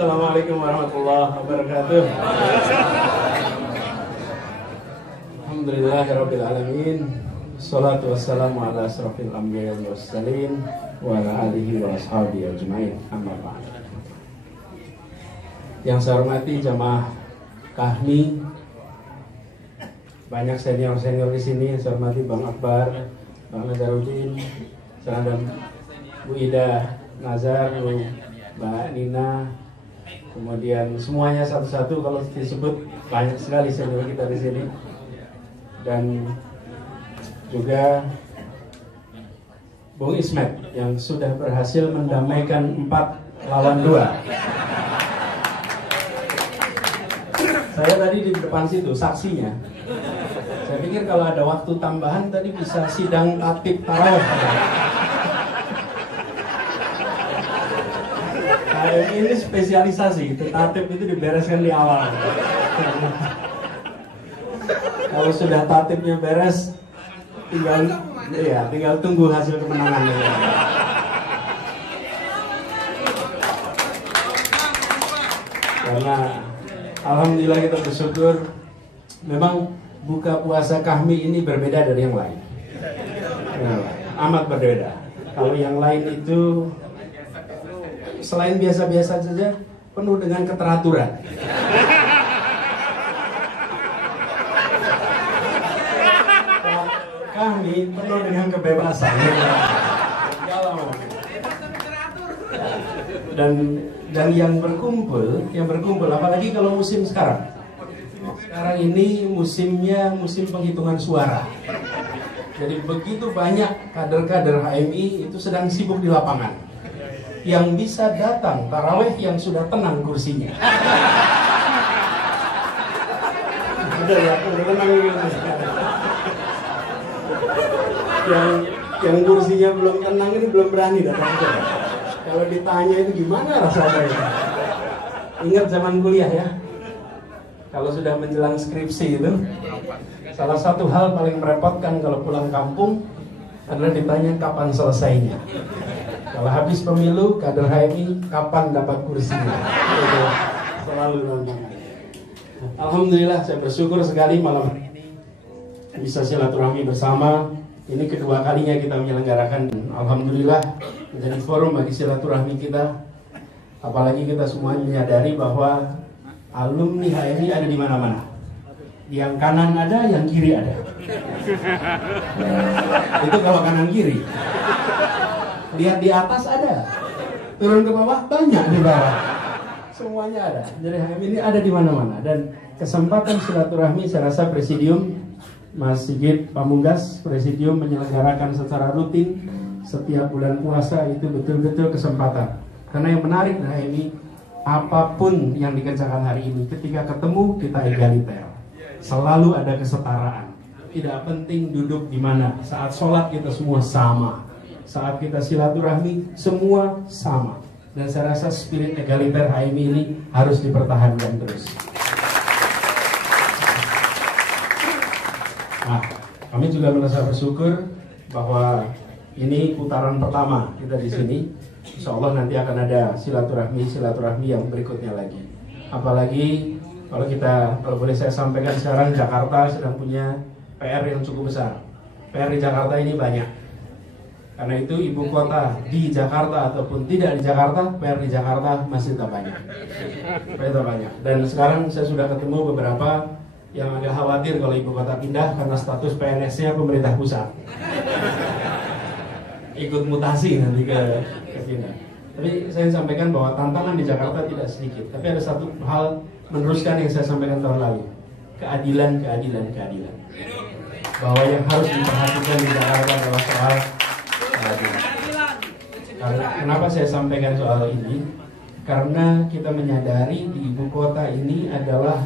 Assalamualaikum warahmatullahi wabarakatuh. Alhamdulillahirabbil alamin. Shalatu wassalamu ala asrofil anbiya'i wal mursalin wa ala alihi wa ashabihi ajmain. Amma ba'd. Yang saya hormati jamaah Kahmi, banyak senior-senior di sini. Saya hormati Bang Akbar, Bang Nazaruddin, saya dan Bu Ida, Nazar, Mbak Nina, kemudian semuanya satu-satu kalau disebut banyak sekali senior kita di sini. Dan juga Bung Ismet yang sudah berhasil mendamaikan 4 lawan 2. Saya tadi di depan situ saksinya. Saya pikir kalau ada waktu tambahan tadi bisa sidang tatib tarawih. Nah, ini spesialisasi, tatib itu dibereskan di awal. Kalau sudah tatibnya beres, tinggal tunggu hasil kemenangan. Karena alhamdulillah kita bersyukur, memang buka puasa Kahmi ini berbeda dari yang lain. Amat berbeda. Kalau yang lain itu selain biasa-biasa saja, penuh dengan keteraturan. Kami penuh dengan kebebasan. Dan yang berkumpul, apalagi kalau musim sekarang. Sekarang ini musim penghitungan suara. Jadi begitu banyak kader-kader HMI itu sedang sibuk di lapangan. Yang bisa datang tarawih yang sudah tenang kursinya. Sudah ya, udah tenang yang kursinya belum tenang ini belum berani datang. Kalau ditanya itu gimana rasanya itu? Ingat zaman kuliah ya. Kalau sudah menjelang skripsi itu, salah satu hal paling merepotkan kalau pulang kampung adalah ditanya kapan selesainya. Kalau habis pemilu, kader HMI kapan dapat kursinya? Itu selalu tantangan. Alhamdulillah saya bersyukur sekali malam hari ini bisa silaturahmi bersama. Ini kedua kalinya kita menyelenggarakan. Alhamdulillah menjadi forum bagi silaturahmi kita. Apalagi kita semua menyadari bahwa alumni HMI ada di mana-mana. Yang kanan ada, yang kiri ada. Itu kalau kanan kiri. Lihat di atas ada, turun ke bawah banyak di bawah. Semuanya ada. Jadi HMI ini ada di mana-mana. Dan kesempatan silaturahmi saya rasa Presidium Mas Sigit Pamunggas, Presidium menyelenggarakan secara rutin setiap bulan puasa itu betul-betul kesempatan. Karena yang menarik HMI, apapun yang dikerjakan hari ini, ketika ketemu kita egaliter. Selalu ada kesetaraan. Tidak penting duduk di mana. Saat sholat kita semua sama. Saat kita silaturahmi semua sama. Dan saya rasa spirit egaliter HMI ini harus dipertahankan terus. Nah, kami juga merasa bersyukur bahwa ini putaran pertama kita di sini. Insya Allah nanti akan ada silaturahmi yang berikutnya lagi. Apalagi kalau boleh saya sampaikan sekarang, Jakarta sedang punya PR yang cukup besar. PR di Jakarta ini banyak. Karena itu ibu kota di Jakarta ataupun tidak di Jakarta, PR di Jakarta masih tetap banyak. Dan sekarang saya sudah ketemu beberapa yang agak khawatir kalau ibu kota pindah karena status PNS-nya pemerintah pusat. Ikut mutasi nanti ke pindah. Tapi saya sampaikan bahwa tantangan di Jakarta tidak sedikit. Tapi ada satu hal meneruskan yang saya sampaikan tahun lalu. Keadilan. Bahwa yang harus diperhatikan di Jakarta adalah soal keadilan. Kenapa saya sampaikan soal ini? Karena kita menyadari di ibu kota ini adalah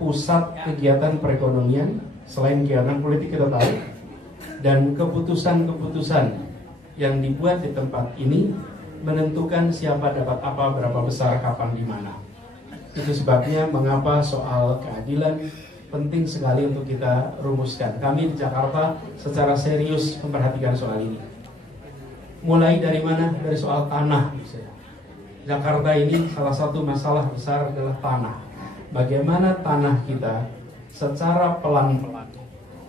pusat kegiatan perekonomian, selain kegiatan politik kita tahu, dan keputusan-keputusan yang dibuat di tempat ini menentukan siapa dapat apa, berapa besar, kapan, di mana. Itu sebabnya mengapa soal keadilan penting sekali untuk kita rumuskan. Kami di Jakarta secara serius memperhatikan soal ini. Mulai dari mana? Dari soal tanah misalnya. Jakarta ini salah satu masalah besar adalah tanah. Bagaimana tanah kita secara pelan-pelan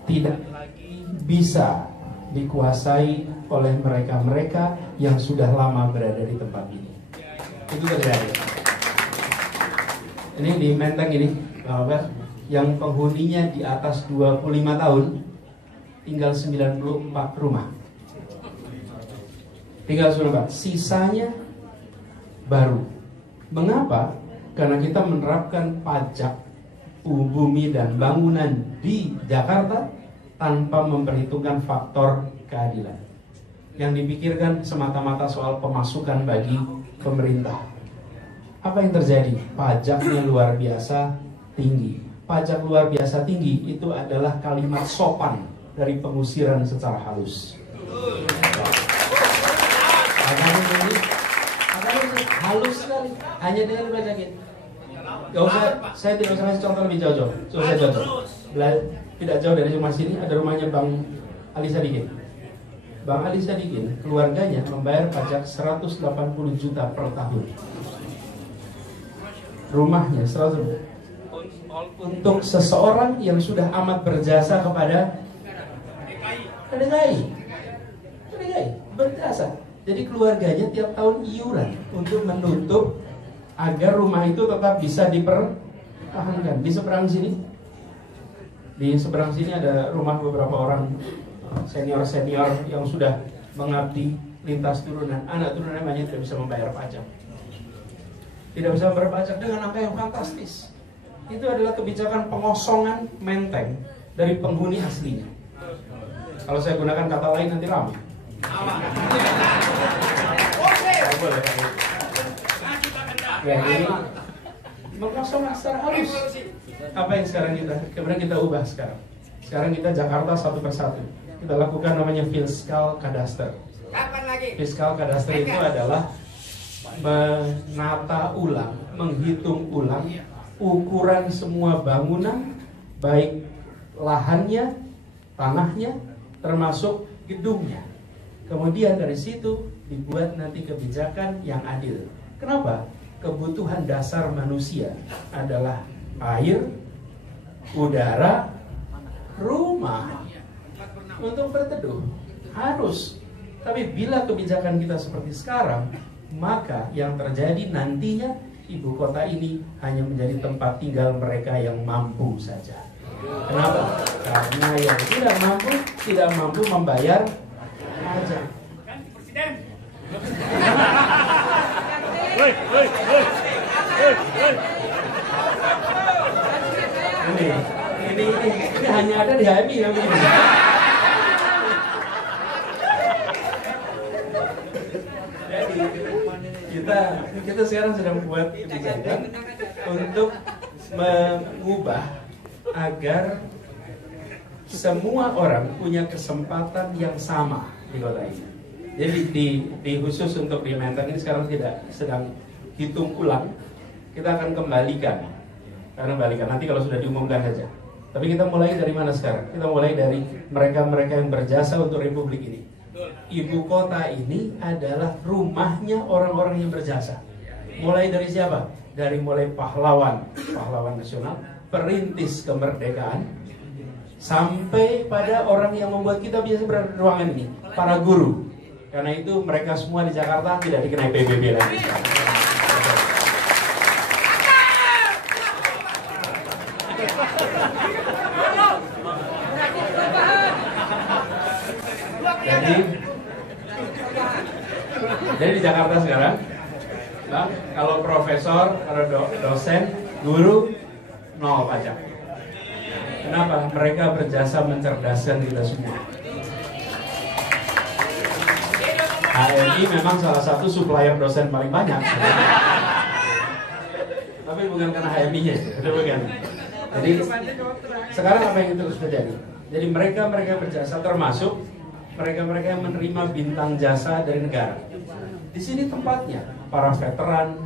tidak lagi bisa dikuasai oleh mereka-mereka yang sudah lama berada di tempat ini. Itu terjadi. Ini di Menteng ini, Bapak, yang penghuninya di atas 25 tahun, tinggal 94 rumah. Tinggal 94, sisanya baru. Mengapa? Karena kita menerapkan pajak bumi dan bangunan di Jakarta tanpa memperhitungkan faktor keadilan. Yang dipikirkan semata-mata soal pemasukan bagi pemerintah. Apa yang terjadi? Pajaknya luar biasa tinggi. Pajak luar biasa tinggi itu adalah kalimat sopan dari pengusiran secara halus. Halus sekali, hanya dengan dibacakin. Gak usah, saya tidak usah kasih contoh lebih jauh-jauh. Saya contoh. Tidak jauh dari rumah sini ada rumahnya Bang Ali Sadikin. Bang Ali Sadikin, keluarganya membayar pajak 180 juta per tahun. Rumahnya 100 untuk seseorang yang sudah amat berjasa kepada DKI berjasa. Jadi keluarganya tiap tahun iuran untuk menutup agar rumah itu tetap bisa dipertahankan. Di seberang sini ada rumah beberapa orang senior yang sudah mengabdi lintas turunan. Anak turunannya banyak tidak bisa membayar pajak. Tidak bisa membayar pajak dengan angka yang fantastis. Itu adalah kebijakan pengosongan Menteng dari penghuni aslinya. Kalau saya gunakan kata lain nanti ramai. Ya, ini mengosongkan secara halus. Apa yang sekarang kemudian kita ubah sekarang? Sekarang kita Jakarta satu persatu. Kita lakukan namanya fiskal kadaster. Fiskal kadaster itu adalah menata ulang, menghitung ulang ukuran semua bangunan, baik lahannya, tanahnya, termasuk gedungnya. Kemudian dari situ dibuat nanti kebijakan yang adil. Kenapa? Kebutuhan dasar manusia adalah air, udara, rumah untuk berteduh. Harus. Tapi bila kebijakan kita seperti sekarang, maka yang terjadi nantinya ibu kota ini hanya menjadi tempat tinggal mereka yang mampu saja. Kenapa? Karena yang tidak mampu membayar pajak. Ini hanya ada di HMI yang begini. Jadi kita sekarang sedang membuat kebijakan untuk mengubah agar semua orang punya kesempatan yang sama di kota ini. Jadi di khusus untuk di Menteng ini sekarang tidak sedang hitung ulang. Kita akan kembalikan nanti kalau sudah diumumkan saja. Tapi kita mulai dari mana sekarang? Kita mulai dari mereka-mereka yang berjasa untuk Republik ini. Ibu kota ini adalah rumahnya orang-orang yang berjasa. Mulai dari siapa? Dari mulai pahlawan nasional, perintis kemerdekaan, sampai pada orang yang membuat kita biasa berada di ruangan ini, para guru. Karena itu mereka semua di Jakarta tidak dikenai PBB lagi. Jadi di Jakarta sekarang, Bang, kalau profesor, kalau dosen, guru, 0 pajak. Kenapa? Mereka berjasa mencerdaskan kita semua. HMI memang salah satu supplier dosen paling banyak. Tapi bukan karena HMI-nya, itu bukan. Jadi sekarang apa yang terus terjadi? Jadi mereka berjasa, termasuk mereka yang menerima bintang jasa dari negara. Di sini tempatnya para veteran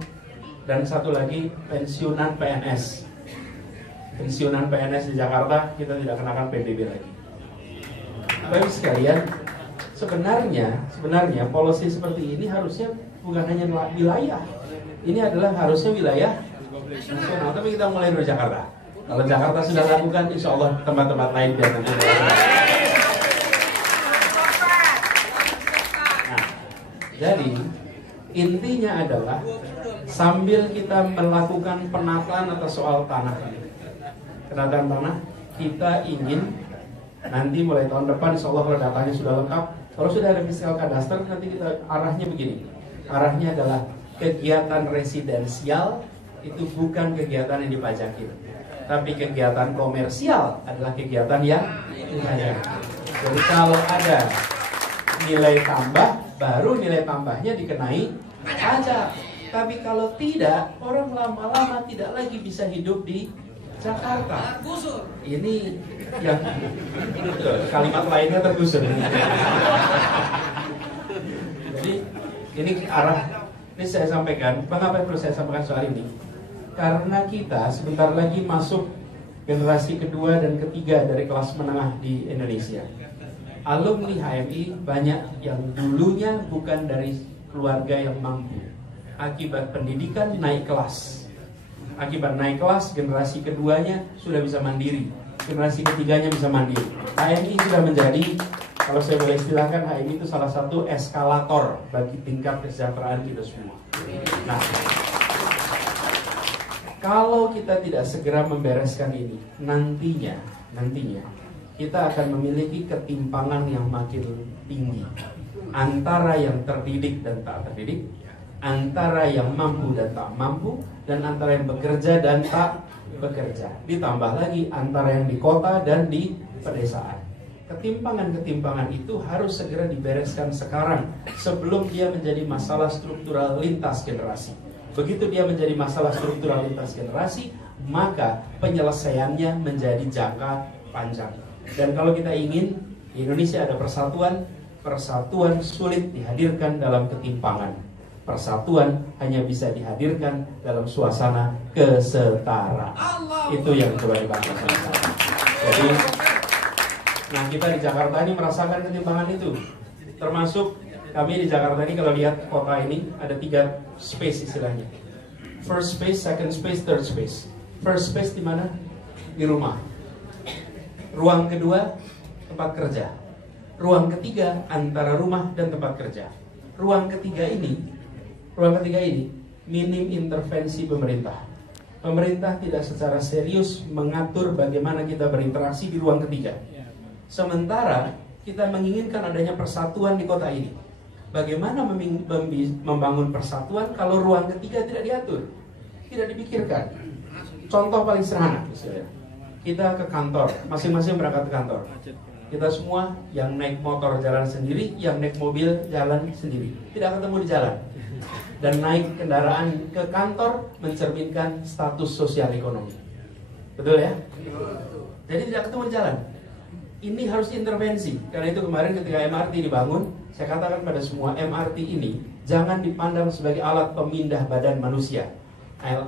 dan satu lagi pensiunan PNS. Pensiunan PNS di Jakarta kita tidak kenakan PBB lagi. Baik sekalian, sebenarnya policy seperti ini harusnya bukan hanya wilayah, Ini adalah harusnya wilayah nasional, tapi kita mulai dari Jakarta. Kalau Jakarta sudah lakukan, insya Allah tempat-tempat lain biar nanti. Nah, jadi intinya adalah sambil kita melakukan penataan atas soal tanah, penataan tanah, kita ingin nanti mulai tahun depan, insya Allah kalau datanya sudah lengkap, kalau sudah ada fiskal kadaster, nanti kita arahnya begini. Arahnya adalah kegiatan residensial itu bukan kegiatan yang dipajakin, tapi kegiatan komersial adalah kegiatan yang dipajaki. Jadi kalau ada nilai tambah, baru nilai tambahnya dikenai pajak. Tapi kalau tidak, orang lama-lama tidak lagi bisa hidup di Jakarta. Ini yang kalimat lainnya tergusur. Jadi ini arah, ini saya sampaikan. Mengapa perlu saya sampaikan soal ini? Karena kita sebentar lagi masuk generasi kedua dan ketiga dari kelas menengah di Indonesia. Alumni HMI banyak yang dulunya bukan dari keluarga yang mampu. Akibat pendidikan naik kelas. Akibat naik kelas, generasi keduanya sudah bisa mandiri. Generasi ketiganya bisa mandiri. HMI sudah menjadi, kalau saya boleh istilahkan, HMI itu salah satu eskalator bagi tingkat kesejahteraan kita semua. Nah, kalau kita tidak segera membereskan ini, nantinya kita akan memiliki ketimpangan yang makin tinggi antara yang terdidik dan tak terdidik, antara yang mampu dan tak mampu, dan antara yang bekerja dan tak bekerja. Ditambah lagi antara yang di kota dan di pedesaan. Ketimpangan-ketimpangan itu harus segera dibereskan sekarang sebelum dia menjadi masalah struktural lintas generasi. Begitu dia menjadi masalah struktural lintas generasi, maka penyelesaiannya menjadi jangka panjang. Dan kalau kita ingin di Indonesia ada persatuan, persatuan sulit dihadirkan dalam ketimpangan. Persatuan hanya bisa dihadirkan dalam suasana kesetaraan. Itu yang coba dibahas sama-sama. Jadi, nah kita di Jakarta ini merasakan ketimpangan itu. Termasuk kami di Jakarta ini kalau lihat kota ini ada 3 space istilahnya. First space, second space, third space. First space di mana? Di rumah. Ruang kedua tempat kerja. Ruang ketiga antara rumah dan tempat kerja. Ruang ketiga ini minim intervensi pemerintah. Pemerintah tidak secara serius mengatur bagaimana kita berinteraksi di ruang ketiga. Sementara kita menginginkan adanya persatuan di kota ini. Bagaimana membangun persatuan kalau ruang ketiga tidak diatur, tidak dipikirkan? Contoh paling sederhana, misalnya kita ke kantor, masing-masing berangkat ke kantor. Kita semua yang naik motor jalan sendiri, yang naik mobil jalan sendiri, tidak ketemu di jalan. Dan naik kendaraan ke kantor mencerminkan status sosial ekonomi. Betul ya? Jadi tidak ketemu di jalan. Ini harus intervensi. Karena itu kemarin ketika MRT dibangun, saya katakan pada semua, MRT ini jangan dipandang sebagai alat pemindah badan manusia.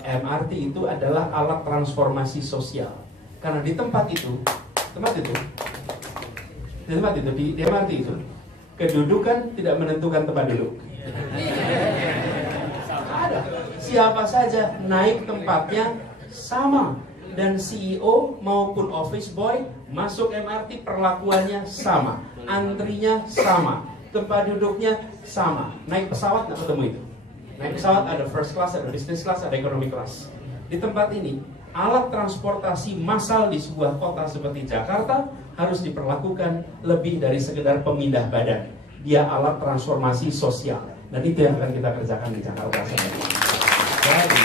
MRT itu adalah alat transformasi sosial. Karena di tempat itu, di MRT itu, kedudukan tidak menentukan tempat duduk. Ada. Siapa saja naik tempatnya sama. Dan CEO maupun office boy masuk MRT perlakuannya sama, antrinya sama, tempat duduknya sama. Naik pesawat nggak ketemu itu. Naik pesawat ada first class, ada business class, ada economy class. Di tempat ini alat transportasi massal di sebuah kota seperti Jakarta harus diperlakukan lebih dari sekedar pemindah badan. Dia alat transformasi sosial, dan itu yang akan kita kerjakan di Jakarta. Jadi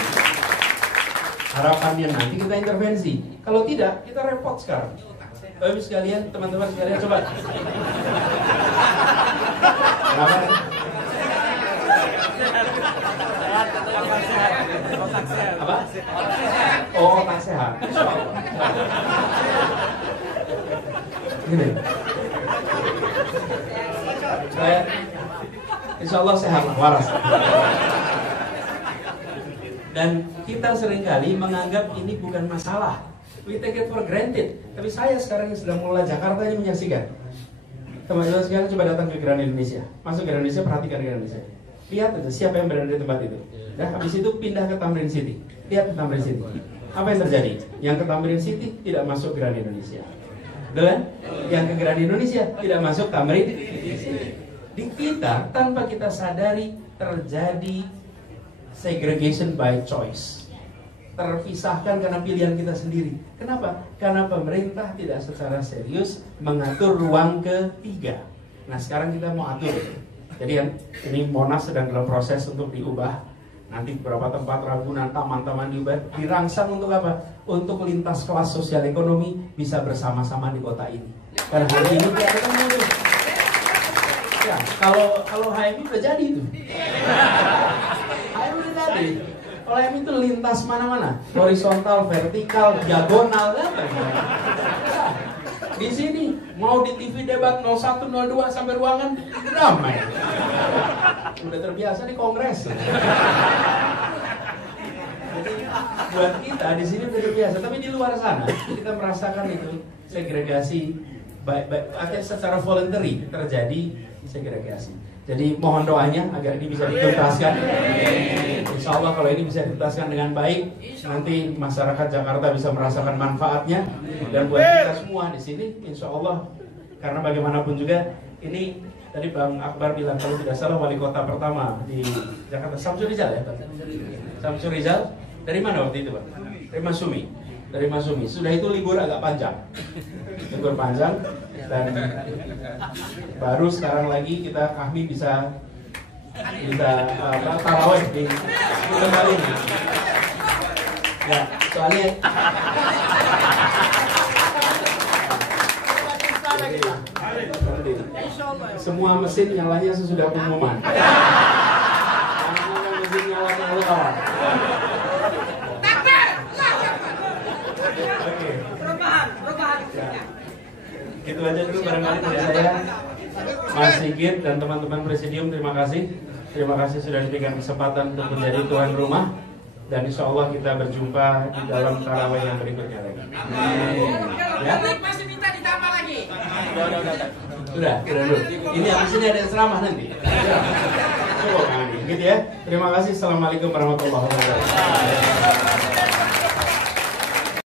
harapannya nanti kita intervensi. Kalau tidak, kita repot sekarang. Bapak sekalian, teman-teman sekalian, coba. Kenapa? Apa? Oh, otak sehat. Gini. Saya, insya Allah sehat, waras. Dan kita seringkali menganggap ini bukan masalah. We take it for granted. Tapi saya sekarang yang sedang mengelola Jakarta ini menyaksikan. Teman-teman sekalian coba datang ke Grand Indonesia. Masuk ke Indonesia, perhatikan Grand Indonesia. Lihat aja siapa yang berada di tempat itu. Ya, habis itu pindah ke Tamrin City. Lihat ke Tamrin City. Apa yang terjadi? Yang ke Tamrin City tidak masuk Grand Indonesia. Betul kan? Yang ke Grand Indonesia tidak masuk Tamrin City. Di kita, tanpa kita sadari, terjadi segregation by choice. Terpisahkan karena pilihan kita sendiri. Kenapa? Karena pemerintah tidak secara serius mengatur ruang ketiga. Nah sekarang kita mau atur. Jadi ini Monas sedang dalam proses untuk diubah. Nanti beberapa tempat Ragunan, taman-taman diubah. Dirangsang untuk apa? Untuk lintas kelas sosial ekonomi bisa bersama-sama di kota ini. Karena hari ini kita ketemu tuh. Ya, kalau HMI udah jadi itu. HMI udah jadi. Kalau HMI itu lintas mana-mana, horizontal, vertikal, diagonal, kan? Di sini mau di TV debat 01, 02 sampai ruangan ramai. Udah terbiasa di kongres. Jadi buat kita di sini udah terbiasa, tapi di luar sana kita merasakan itu segregasi baik secara voluntary terjadi segregasi. Jadi mohon doanya agar ini bisa dituntaskan. Insya Allah kalau ini bisa dituntaskan dengan baik, nanti masyarakat Jakarta bisa merasakan manfaatnya. Dan buat kita semua di sini, insya Allah, karena bagaimanapun juga ini tadi Bang Akbar bilang kalau tidak salah wali kota pertama di Jakarta, Samsur Rizal ya, Pak? Samsur Rizal dari mana waktu itu, Pak? Dari Masumi. Dari Masumi. Sudah itu libur agak panjang, libur panjang. Dan baru sekarang lagi kami bisa tarawih di tempat ini. Ya, soalnya semua mesin nyalanya sesudah pengumuman. Karena mesin nyalanya itu kawan. Oke. Ya. Gitu aja dulu barangkali dari saya. Mas Sigit dan teman-teman presidium, terima kasih. Terima kasih sudah diberikan kesempatan untuk menjadi tuan rumah. Dan insya Allah kita berjumpa di dalam tarawih yang berikutnya lagi. Ya? Masih minta ditambah lagi. Sudah dulu. Ini habis ini ada yang ceramah nanti. Coba gitu ya. Terima kasih. Assalamualaikum warahmatullahi wabarakatuh.